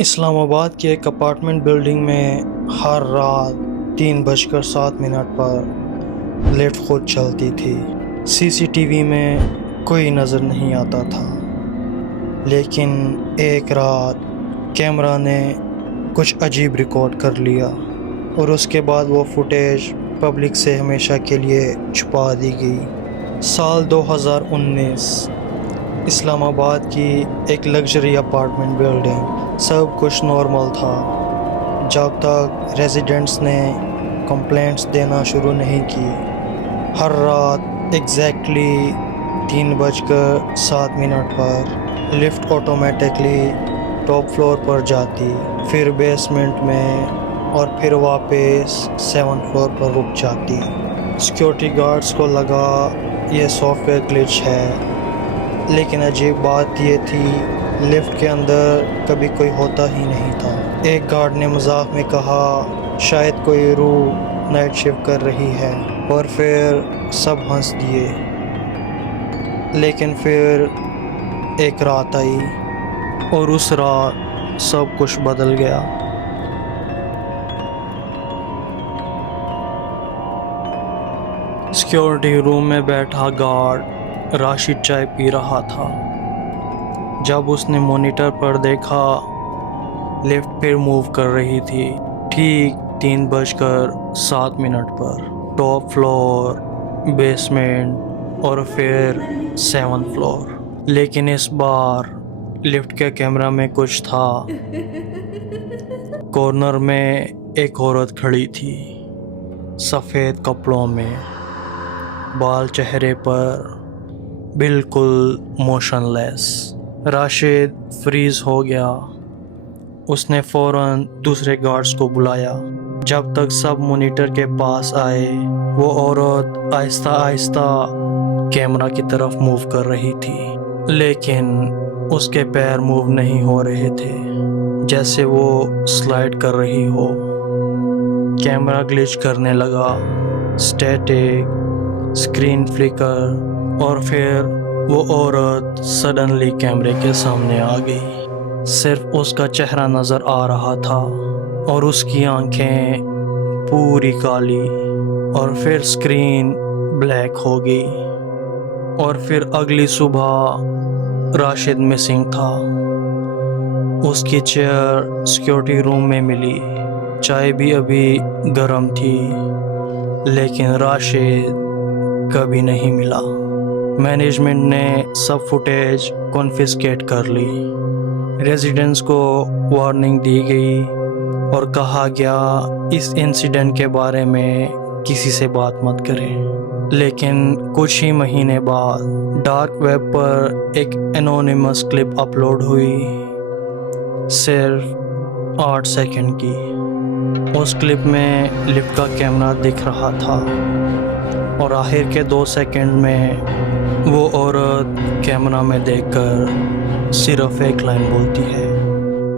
اسلام آباد کی ایک اپارٹمنٹ بلڈنگ میں ہر رات 3:07 پر لفٹ خود چلتی تھی۔ سی سی ٹی وی میں کوئی نظر نہیں آتا تھا، لیکن ایک رات کیمرہ نے کچھ عجیب ریکارڈ کر لیا اور اس کے بعد وہ فوٹیج پبلک سے ہمیشہ کے لیے چھپا دی گئی۔ سال 2019، اسلام آباد کی ایک لگژری اپارٹمنٹ بلڈنگ۔ سب کچھ نارمل تھا جب تک ریزیڈنٹس نے کمپلینٹس دینا شروع نہیں کی۔ ہر رات ایگزیکٹلی 3:07 پر لفٹ آٹومیٹکلی ٹاپ فلور پر جاتی، پھر بیسمنٹ میں اور پھر واپس 7 فلور پر رک جاتی۔ سیکیورٹی گارڈز کو لگا یہ سافٹ ویئر گلچ ہے، لیکن عجیب بات یہ تھی لفٹ کے اندر کبھی کوئی ہوتا ہی نہیں تھا۔ ایک گارڈ نے مذاق میں کہا شاید کوئی روح نائٹ شفٹ کر رہی ہے، اور پھر سب ہنس دیے۔ لیکن پھر ایک رات آئی اور اس رات سب کچھ بدل گیا۔ سیکیورٹی روم میں بیٹھا گارڈ راشد چائے پی رہا تھا جب اس نے مانیٹر پر دیکھا لفٹ پھر موو کر رہی تھی، ٹھیک 3:07 پر، ٹاپ فلور، بیسمنٹ اور پھر 7 فلور۔ لیکن اس بار لفٹ کے کیمرہ میں کچھ تھا۔ کارنر میں ایک عورت کھڑی تھی، سفید کپڑوں میں، بال چہرے پر، بالکل موشن لیس۔ راشد فریز ہو گیا۔ اس نے فوراً دوسرے گارڈز کو بلایا۔ جب تک سب مانیٹر کے پاس آئے، وہ عورت آہستہ آہستہ کیمرہ کی طرف موو کر رہی تھی، لیکن اس کے پیر موو نہیں ہو رہے تھے، جیسے وہ سلائڈ کر رہی ہو۔ کیمرہ گلچ کرنے لگا، اسٹیٹک، اسکرین فلکر، اور پھر وہ عورت سڈنلی کیمرے کے سامنے آ گئی۔ صرف اس کا چہرہ نظر آ رہا تھا اور اس کی آنکھیں پوری کالی، اور پھر اسکرین بلیک ہو گئی۔ اور پھر اگلی صبح راشد مسنگ تھا۔ اس کی چیئر سیکیورٹی روم میں ملی، چائے بھی ابھی گرم تھی، لیکن راشد کبھی نہیں ملا۔ مینجمنٹ نے سب فوٹیج کنفسکیٹ کر لی۔ ریزیڈنٹس کو وارننگ دی گئی اور کہا گیا اس انسیڈنٹ کے بارے میں کسی سے بات مت کریں۔ لیکن کچھ ہی مہینے بعد ڈارک ویب پر ایک انونیمس کلپ اپلوڈ ہوئی، صرف 8 سیکنڈ کی۔ اس کلپ میں لفٹ کا کیمرہ دکھ رہا تھا، اور آخر کے 2 سیکنڈ میں وہ عورت کیمرہ میں دیکھ کر صرف ایک لائن بولتی ہے،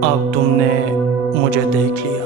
اب تم نے مجھے دیکھ لیا۔